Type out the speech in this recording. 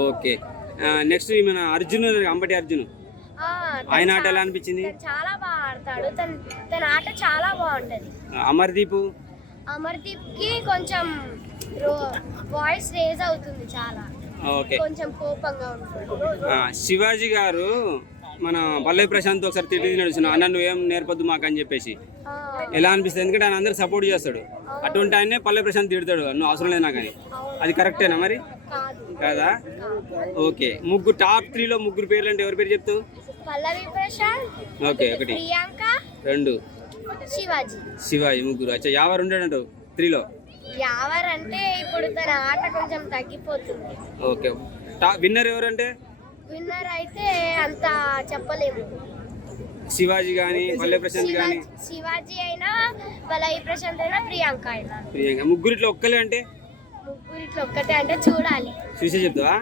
Okay. Next మన అర్జున్, అంబటి అర్జున్, ఆ, ఆయన ఆట ఎలా అనిపించింది? తను చాలా బాగా ఆడతాడు. తన ఆట చాలా బాగుంటది. అమర్దీప్ అమర్దీప్ కి కొంచెం వాయిస్ రేజ్ అవుతుంది చాలా, ఓకే. కొంచెం కోపంగా ఉంటుంది. శివాజీ గారు మన పల్లవి ప్రశాంత్ ఒకసారి తిరిగి నడుచున్నా అన్న నువ్వేం నేర్పొద్దు మాకు అని చెప్పేసి ఆ, ఎలా అనిపిస్తుంది? ఎందుకంటే ఆయన అందరికి సపోర్ట్ చేస్తాడు. అటువంటి ఆయనే పల్లవి ప్రశాంత్ తిడతాడు, నువ్వు అవసరం లేదు నాకు అని. అది కరెక్టేనా మరి? కాదు. కాదా? ఓకే. ముగ్గురు టాప్ 3లో ముగ్గురు పేర్లు అంటే ఎవరి పేరు చెప్తావు? పల్లవి ప్రశాంత్, ఓకే. 1 ప్రియాంక, 2 శివాజీ. శివాజీ. ముగ్గురు. అచ్చా, యావర్ ఉంటాడంటావు 3లో? యావర్ అంటే ఇప్పుడు తన ఆట కొంచెం తగ్గిపోతుంది. ఓకే. విన్నర్ ఎవరంటే? విన్నర్ అయితే అంత చెప్పలేము. శివాజీ కానీ పల్లవి ప్రశాంత్ కానీ? శివాజీ అయినా, పల్లవి ప్రశాంత్ అయినా, ప్రియాంక అయినా. ప్రియాంక. ముగ్గురిట్లో ఒక్కలే అంటే? ముగ్గురిట్లో ఒక్కటే అంటే చూడాలి. చూసే చెప్తావా?